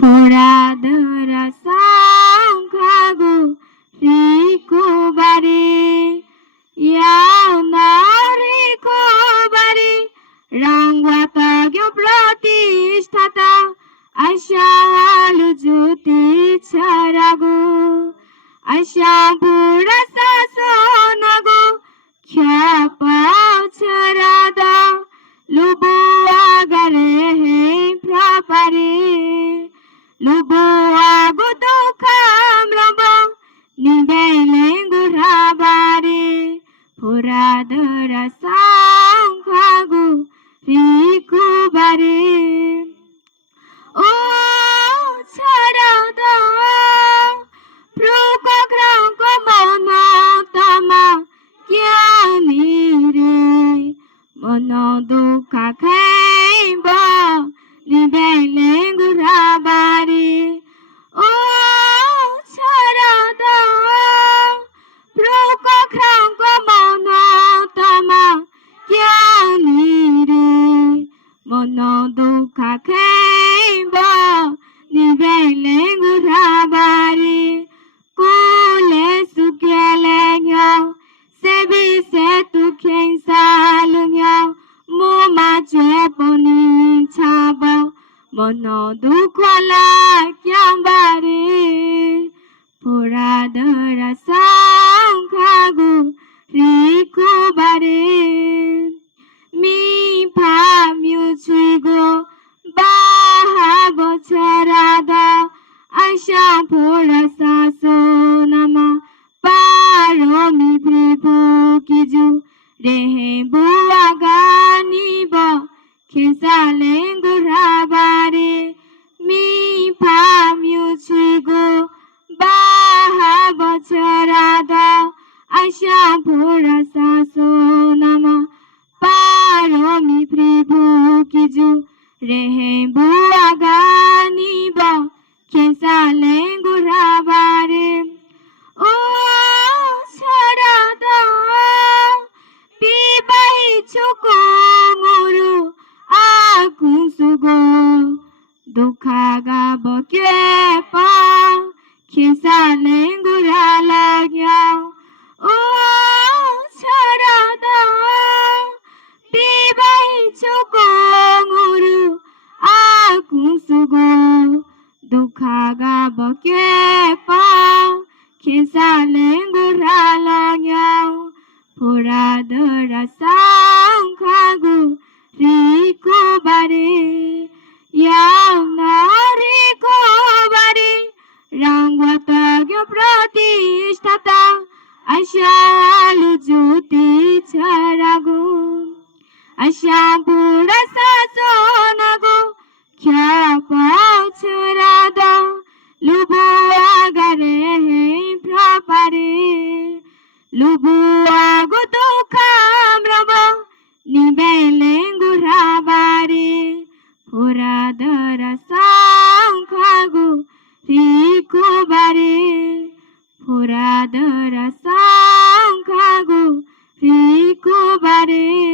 થોડા દરા বন দুখলা ক্যাবারে পোড়া ধরা সাঘু রিখোবারে মি ভামিউ ছুগো বাহা বছরাদা আশা পোড়া সাসো নামা পারমি ভৃভু কিজু। রেহে বুয়া গানিব খেসালে গুরা Agabo kepa kisane ngura lagya o chara da pibai choko nguru akusugo dukhagabo kepa kisane ngura lagya pura dorasa আশা জ্যোতি ছাড়া গো, আশা পোড়া সাজন গো, খ্যাপা ছড়া আগারে হে ভ্রাপারে, লুবু আগো তো কামরাব নিবেলে গুরাবারে ফোরা দরা সাংখাগো রিকো বারে, ফোরা দরা Hare